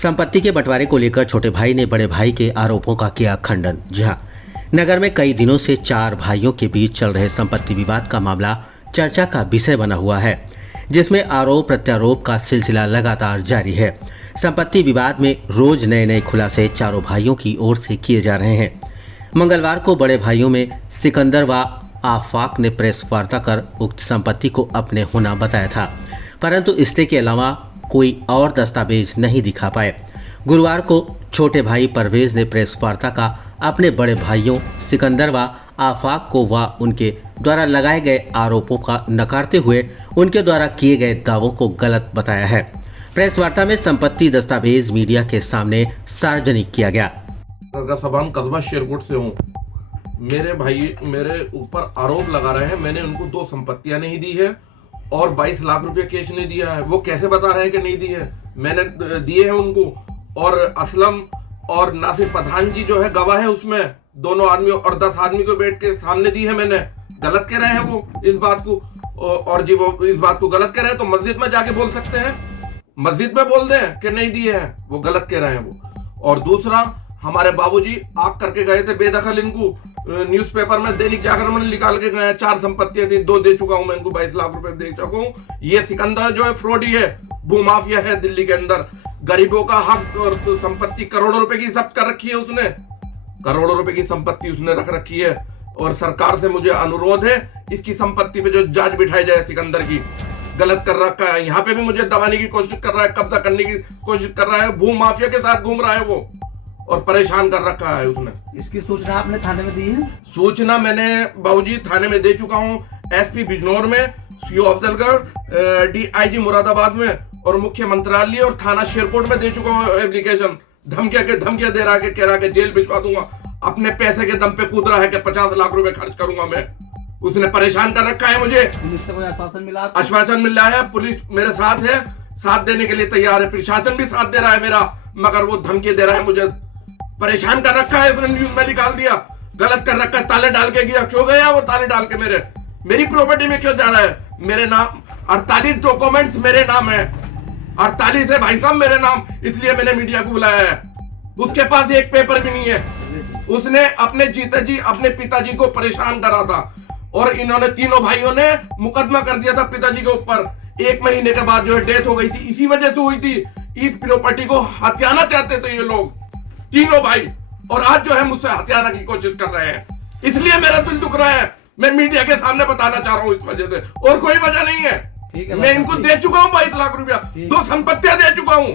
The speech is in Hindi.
संपत्ति के बंटवारे को लेकर छोटे भाई ने बड़े भाई के आरोपों का किया खंडन। जी हां, नगर में कई दिनों से चार भाइयों के बीच चल रहे संपत्ति विवाद का मामला चर्चा का विषय बना हुआ है, जिसमें आरोप प्रत्यारोप का सिलसिला लगातार जारी है। संपत्ति विवाद में रोज नए नए खुलासे चारों भाइयों की ओर से किए जा रहे हैं। मंगलवार को बड़े भाइयों में सिकंदर व आफाक ने प्रेस वार्ता कर उक्त संपत्ति को अपने होना बताया था, परंतु इसके के अलावा कोई और दस्तावेज नहीं दिखा पाए। गुरुवार को छोटे भाई परवेज ने प्रेस वार्ता का अपने बड़े भाइयों सिकंदर व आफाक को व उनके द्वारा लगाए गए आरोपों का नकारते हुए उनके द्वारा किए गए दावों को गलत बताया है। प्रेस वार्ता में संपत्ति दस्तावेज मीडिया के सामने सार्वजनिक किया गया। कस्बा शेरकोट से हूँ। मेरे भाई मेरे ऊपर आरोप लगा रहे हैं, मैंने उनको 2 संपत्तियां नहीं दी है और 22 लाख रुपए कैश नहीं दिया है। वो कैसे बता रहे हैं कि नहीं दी है? मैंने दिए हैं उनको। और असलम और नासिर पठान जी जो है गवाह है, उसमें दोनों आदमी और 10 आदमी को बैठ के सामने दी है मैंने। गलत कह रहे हैं वो इस बात को, और जी वो इस बात को गलत कह रहे हैं तो मस्जिद में जाके बोल सकते हैं, मस्जिद में बोल दें कि नहीं दिए हैं, वो गलत कह रहे हैं वो। और दूसरा, हमारे बाबूजी आग करके गए थे बेदखल, इनको न्यूज़पेपर में दैनिक जागरण में निकाल के गए। 4 संपत्तियां थी, 2 दे चुका हूं मैं इनको, 22 लाख रुपए दे चुका हूं। ये सिकंदर जो है फ्रॉडी है, भूमाफिया है दिल्ली के अंदर। गरीबों का हक और संपत्ति करोड़ों रुपए की जब्त कर रखी है उसने, करोड़ों रुपए की संपत्ति उसने रख रखी है। और सरकार से मुझे अनुरोध है, इसकी संपत्ति पे जो जांच बिठाई जाए। सिकंदर की गलत कर रखा है, यहाँ पे भी मुझे दबाने की कोशिश कर रहा है, कब्जा करने की कोशिश कर रहा है, भूमाफिया के साथ घूम रहा है वो, और परेशान कर रखा है उसने। इसकी सूचना आपने थाने में दी है? सूचना मैंने बाबूजी थाने में दे चुका हूँ, एसपी बिजनौर में, सीओ अफजलगढ़, डीआईजी मुरादाबाद में, और मुख्य मंत्रालय और थाना शेरकोट में दे चुका हूँ एप्लीकेशन। धमकियां दे रहा है कि कह रहा है कि जेल भिजवा दूंगा। अपने पैसे के दम पे कूद रहा है कि 50 लाख रुपए खर्च करूंगा मैं। उसने परेशान कर रखा है मुझे। पुलिस से कोई आश्वासन मिला? आश्वासन मिल रहा है, पुलिस मेरे साथ है, साथ देने के लिए तैयार है, प्रशासन भी साथ दे रहा है मेरा, मगर वो धमकी दे रहा है मुझे। परेशान कर रखा है, उसने न्यूज में निकाल दिया, गलत कर रखा है, ताले डाल के गया। क्यों गया वो ताले डाल के? मेरी प्रॉपर्टी में क्यों जा रहा है? मेरे नाम 48 डॉक्यूमेंट्स मेरे नाम है, 48 है भाई साहब मेरे नाम, इसलिए मैंने मीडिया को बुलाया है। उसके पास एक पेपर भी नहीं है। उसने अपने अपने पिताजी को परेशान करा था, और इन्होंने तीनों भाइयों ने मुकदमा कर दिया था पिताजी के ऊपर। 1 महीने के बाद जो है डेथ हो गई थी, इसी वजह से हुई थी। इस प्रॉपर्टी को हथियाना चाहते थे ये लोग, तीनों भाई, और आज जो है मुझसे हथियाना की कोशिश कर रहे हैं। इसलिए मेरा दिल दुख रहा है, मैं मीडिया के सामने बताना चाह रहा हूँ इस वजह से, और कोई वजह नहीं है। मैं इनको दे चुका हूँ 22 लाख रुपया, 2 संपत्तियां दे चुका हूँ।